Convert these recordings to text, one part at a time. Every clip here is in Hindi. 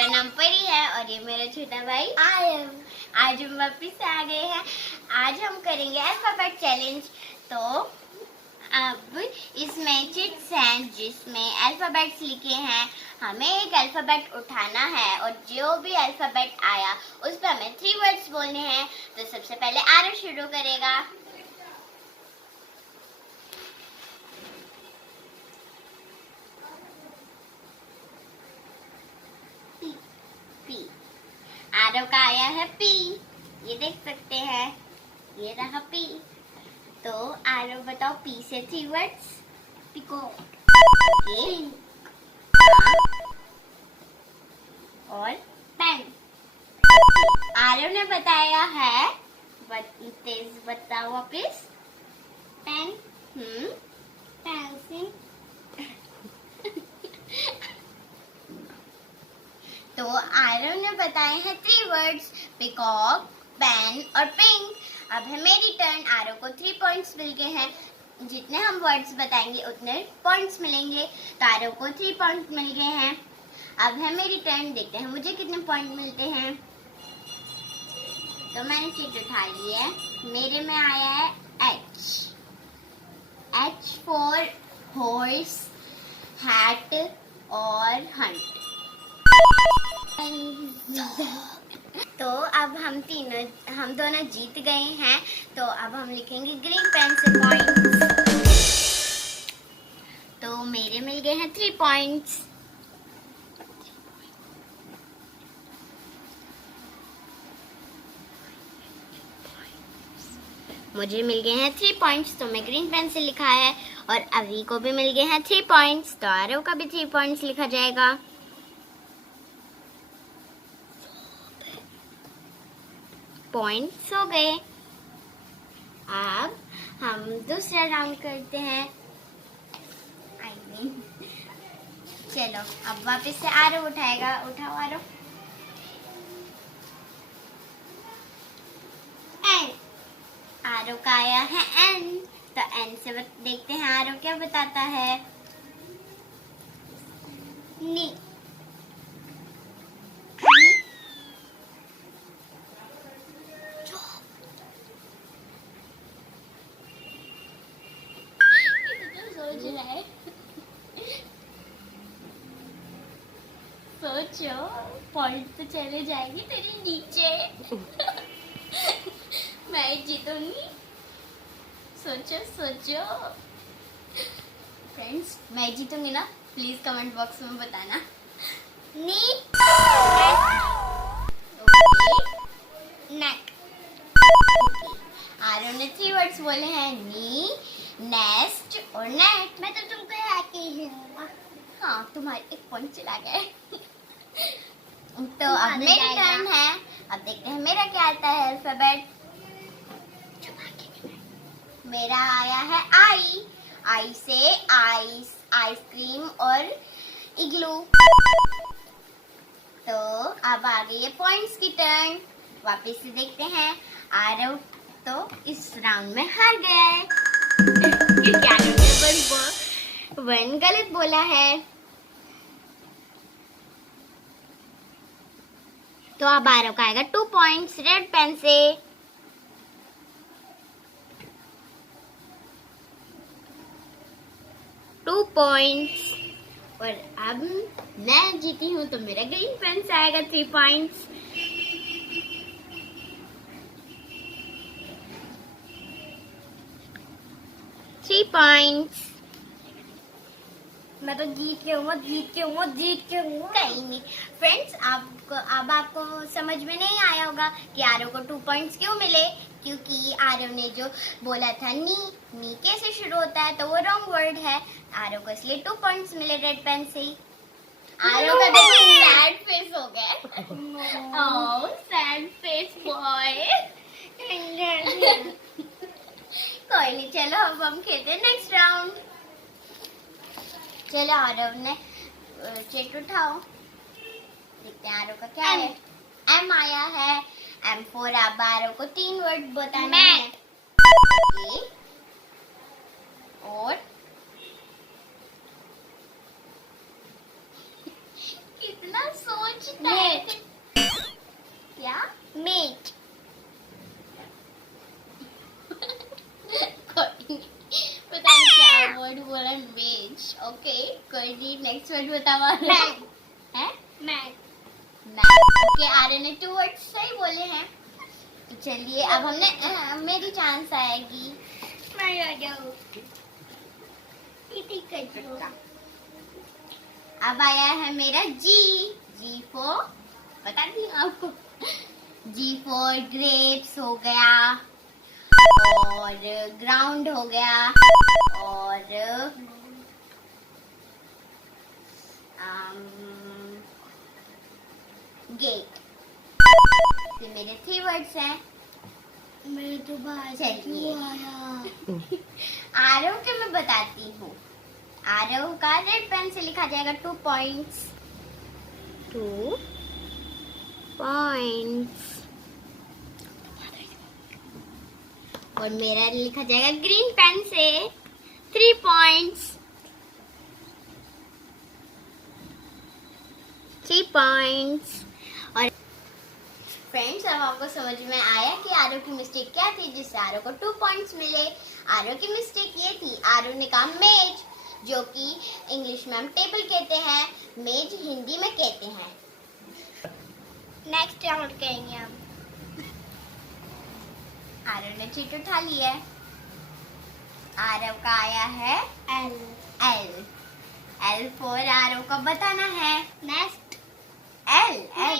मेरा नाम परी है और ये मेरा छोटा भाई आयम। आज हम वापिस से आ गए हैं। आज हम करेंगे अल्फाबेट चैलेंज। तो अब इसमें चिट्स हैं जिसमें अल्फाबेट्स लिखे हैं। हमें एक अल्फाबेट उठाना है और जो भी अल्फाबेट आया उस पर हमें 3 वर्ड्स बोलने हैं। तो सबसे पहले आरव शुरू करेगा। पी। आरव का आया है पी, ये देख सकते हैं, ये रहा पी। तो आरव बताओ पी से 3 वर्ड्स। पीकॉक, और पेन। आरव ने बताया है, तेज बताओ वापिस। Pen, pencil. तो आरव ने बताए हैं 3 वर्ड्स, पीकॉक, पेन और पिंक। अब है मेरी टर्न। आरव को 3 पॉइंट्स मिल गए हैं। जितने हम वर्ड्स बताएंगे उतने पॉइंट्स मिलेंगे। तो आरव को 3 पॉइंट मिल गए हैं। अब है मेरी टर्न, देखते हैं मुझे कितने पॉइंट मिलते हैं। तो मैंने चिट उठा ली है। मेरे में आया है H फॉर हॉर्स, हैट और हंट। तो अब हम दोनों जीत गए हैं। तो अब हम लिखेंगे ग्रीन पेन से पॉइंट्स। तो मेरे मिल गए हैं 3 पॉइंट्स। मुझे मिल गए हैं 3 पॉइंट्स, तो मैं ग्रीन पेन से लिखा है। और अवी को भी मिल गए हैं 3 पॉइंट्स, तो आरव का भी 3 पॉइंट्स लिखा जाएगा। पॉइंट्स हो गए। अब हम दूसरा राउंड करते हैं। चलो अब वापस से आरव उठाएगा। उठाओ आरव। एन। आरव का आया है एन। तो एन से देखते हैं आरव क्या बताता है। नी। सोचो, पॉइंट तो चले जाएंगे तेरे नीचे। मैं जीतूंगी। सोचो सोचो। फ्रेंड्स, मैं जीतूंगी ना? प्लीज कमेंट बॉक्स में बताना। नी, नेक। आरव ने 3 वर्ड्स बोले हैं, नी, नेस्ट और नेट। मैं तो तुमको आके हूँ। हाँ, तुम्हारे 1 पॉइंट चला गया। तो अब मेरी टर्न है। अब देखते हैं मेरा क्या आता है अल्फाबेट। मेरा आया है आई। आई से आइस, आइसक्रीम और इग्लू। तो अब आ गई है पॉइंट्स की टर्न। वापस से देखते हैं। आरव तो इस राउंड में हार गया है क्योंकि आरव ने 1 गलत बोला है। तो अब आरव का आएगा 2 पॉइंट्स रेड पेन से। Two points. और अब मैं जीती हूँ तो मेरा ग्रीन पेन से आएगा 3 पॉइंट्स। मैं तो जीत के हूँ कहीं नहीं। फ्रेंड्स, आपको समझ में नहीं आया होगा कि आरव को 2 पॉइंट्स क्यों मिले। क्योंकि आरव ने जो बोला था नी कैसे शुरू होता है, तो वो रॉन्ग वर्ड है। आरव को इसलिए 2 पॉइंट्स मिले रेड पेन से। आरव का देखो सैड फेस हो गया। ओह सैड फेस बॉय। कोई नहीं, चलो अब हम खेलते हैं नेक्स्ट राउंड। चलो आरव ने चिट उठाओ। देखते हैं आरव का क्या है। एम आया है। एम फॉर अब आरव को 3 वर्ड बताने हैं। और कितना सोचता है। ओके कोई नहीं, नेक्स्ट वर्ड बताओ। मैन। है मैन। ओके, आर्य ने 2 वर्ड्स सही बोले हैं। तो चलिए अब हमने मेरी चांस आएगी। मैं आ जाऊँ। ये ठीक कर दूँगा। अब आया है मेरा जी फॉर, बता दी आपको, जी फॉर ग्रेप्स हो गया, और ग्राउंड हो गया, और गेट। ये मेरे 3 वर्ड्स हैं। मेरे तो बाहर चलिए। आया। आरव के मैं बताती हूँ। आरव का रेड पेन से लिखा जाएगा 2 पॉइंट्स। 2 पॉइंट्स। और मेरा लिखा जाएगा ग्रीन पेन से 3 पॉइंट्स। 3 पॉइंट्स। और फ्रेंड्स, अब आपको समझ में आया कि आरव की मिस्टेक क्या थी जिससे आरव को 2 पॉइंट्स मिले। आरव की मिस्टेक ये थी, आरव ने कहा मेज, जो कि इंग्लिश में हम टेबल कहते हैं, मेज हिंदी में कहते हैं। नेक्स्ट राउंड करेंगे हम। आरव ने चीट उठा ली है। आरव का आया है L. L. L for Aarav का बताना है। नेक्स्ट। एल एल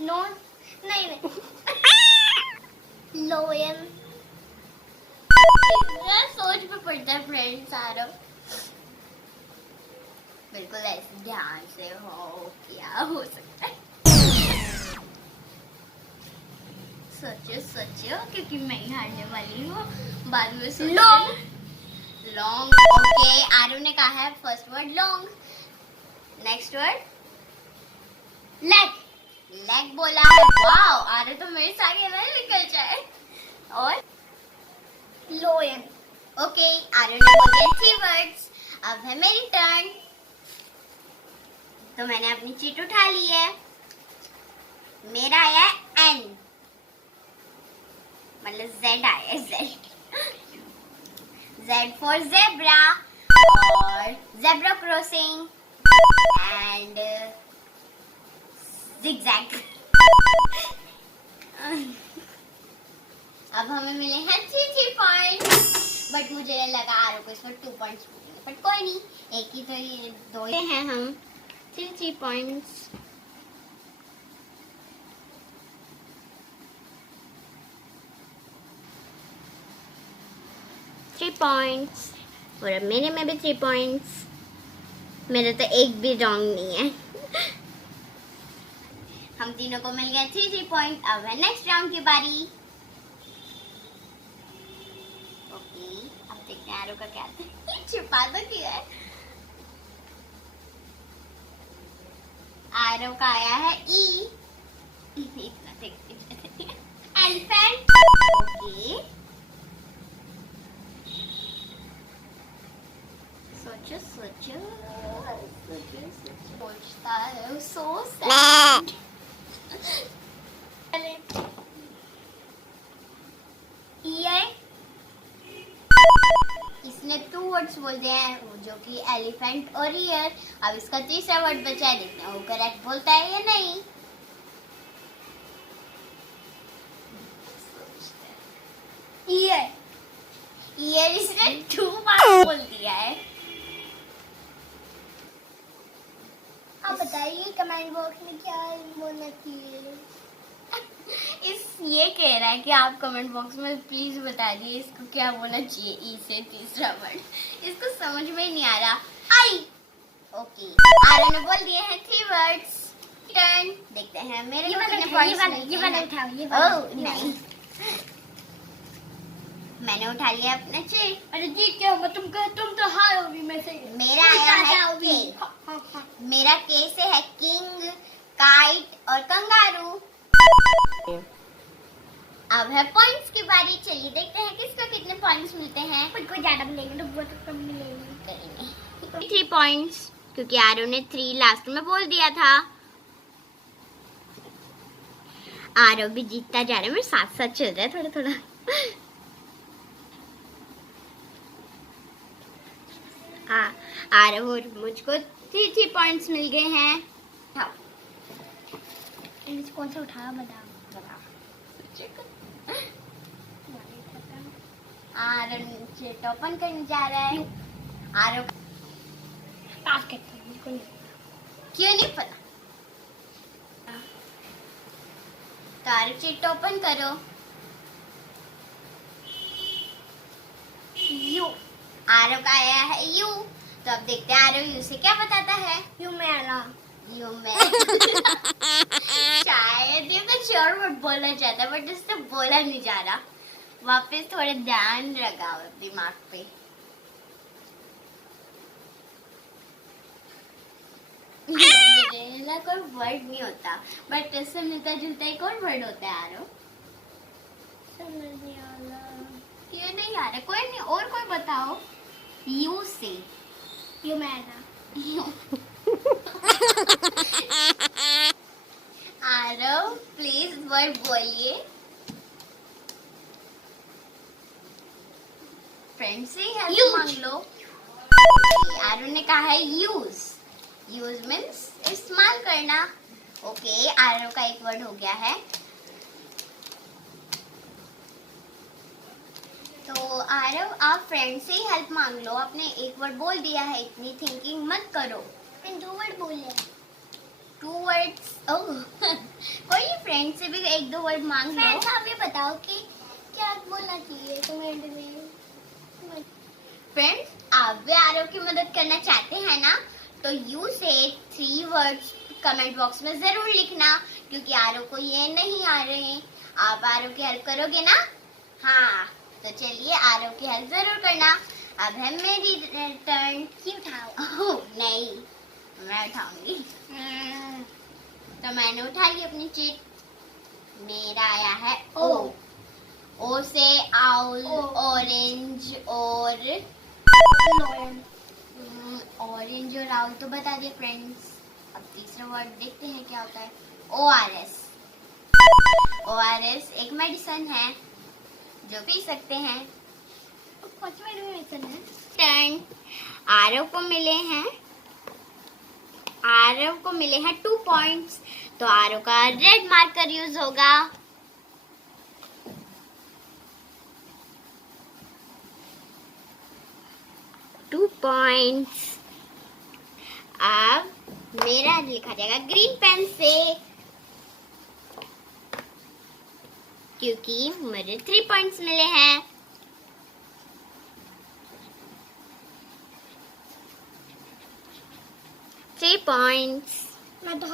नो नहीं। लोयन। सोच में पड़ता है फ्रेंड्स आरव। बिल्कुल ऐसे ध्यान से हो, क्या हो सकता है। सोचो क्योंकि मैं ही हारने वाली हूँ, बाद में सोचो। लॉन्ग। लॉन्ग। ओके, आरव ने कहा है first word long. Next word leg. Leg बोला है। वाओ, आरव तो मेरे से आगे ना निकल जाए। और लोयन। ओके, आरव ने बोल दिया 3 वर्ड्स। अब है मेरी टर्न। तो मैंने अपनी चीट उठा ली है। मेरा आया है एन, मतलब जेड आया है, जेड। जेड फॉर जेब्रा, और जेब्रा क्रॉसिंग एंड जिगजैग। अब हमें मिले हैं 3 पॉइंट्स, बट मुझे लगा आरव को इस पर 2 पॉइंट्स मिलेंगे, बट कोई नहीं, एक ही तो, ये 2 हैं हम। 3 पॉइंट्स। पॉइंट्स। और अब मेरे में भी 3 पॉइंट्स। मेरे तो एक भी रॉन्ग नहीं है। हम तीनों को मिल गया 3 पॉइंट। अब है नेक्स्ट राउंड की बारी। ओके, अब देखते हैं आरव का क्या था। छुपा तो किया है। आरव का आया है ई। इतना देखते एलिफेंट। ओके, सोचो सोचता है, सो सैड। इसने 2 वर्ड्स बोल दिए हैं, जो कि एलिफेंट और ईयर। अब इसका तीसरा वर्ड बचा है, देखते हैं वो करेक्ट बोलता है या नहीं। ईयर इसने 2 बार बोल दिया है। आप बताइए कमेंट बॉक्स में क्या बोलना चाहिए। ये कह रहा है कि आप कमेंट बॉक्स में प्लीज बता दिए इसको क्या बोलना चाहिए। ई से तीसरा वर्ड इसको समझ में ही नहीं आ रहा। आई। ओके, आरव ने बोल दिए हैं 3 वर्ड्स। टर्न, देखते हैं मेरे को कितने पॉइंट्स मिलते हैं। ओह नहीं, मैंने उठा लिया अपना चीट। अरे जी क्या होगा, तुम तो हारोगी मैं से। मेरा आया है के। मेरा के से है किंग, काइट और कंगारू। अब है पॉइंट्स की बारी। चलिए देखते हैं किसको कितने पॉइंट्स मिलते हैं। कुछ को ज्यादा मिलेंगे तो बहुत कम मिलेंगे। 3 पॉइंट्स, क्योंकि आरव ने 3 लास्ट में बोल दिया था। आरव भी जीतता जा रहा है, मेरे साथ साथ चल रहा है थोड़ा थोड़ा। आरव और मुझको 3 पॉइंट्स मिल गए हैं। हाँ, कौन सा उठाया बताओ। आरव चीट ओपन करने जा रहा है। आरव पास करता हूँ, मुझको नहीं। क्यों नहीं पता? तो आरव चीट ओपन करो। यू। आरव का आया है यू। तो अब देखते हैं आरव यू से क्या बताता है। यू मेरा। यू में शायद ये तो श्योर वर्ड बोलना चाहता है बट इससे बोला नहीं जा रहा। वापस थोड़े ध्यान लगाओ दिमाग पे। मेरा कोई वर्ड नहीं होता बट इससे मिलता जुलता एक और वर्ड होता है आरव। समझ नहीं आ रहा। क्यों नहीं आ रहा? कोई नहीं, और कोई बताओ। यू से। यू मेरा। आरव प्लीज वर्ड बोलिए। फ्रेंड से हेल्प Use. मांग लो। आरव ने कहा है यूज। यूज मीन्स इस्तेमाल करना। ओके, आरव का एक वर्ड हो गया है। तो आरव आप फ्रेंड से ही हेल्प मांग लो। आपने एक वर्ड बोल दिया है, इतनी थिंकिंग मत करो। मैंने 2 वर्ड बोले। 2 वर्ड्स। ओह कोई फ्रेंड से भी 1-2 वर्ड मांग लो। फ्रेंड्स आप ये बताओ कि क्या बोलना चाहिए कमेंट में। फ्रेंड्स आप भी आरव की मदद करना चाहते हैं ना, तो यू से 3 वर्ड्स कमेंट बॉक्स में जरूर लिखना, क्योंकि आरव को ये नहीं आ रहे हैं। आप आरव की हेल्प करोगे ना? हाँ, तो चलिए आरव की हेल्प जरूर करना। अब है मेरी टर्न। की उठाओ। ओह नहीं, मैं उठाऊंगी। तो मैंने उठा ली अपनी चीट। मेरा आया है ओ। ओ से आउल, ऑरेंज और लॉयन। ऑरेंज और आउल तो बता दिए फ्रेंड्स। अब तीसरा वर्ड देखते हैं क्या होता है। ORS। ORS एक मेडिसिन है जो पी सकते हैं। कौन सा मेडिसिन है? टर्न। आरव को मिले हैं 2 पॉइंट्स। तो आरव का रेड मार्कर यूज होगा। Two points. अब मेरा लिखा जाएगा ग्रीन पेन से, क्योंकि मुझे 3 पॉइंट्स मिले हैं। 3 पॉइंट्स। मैं तो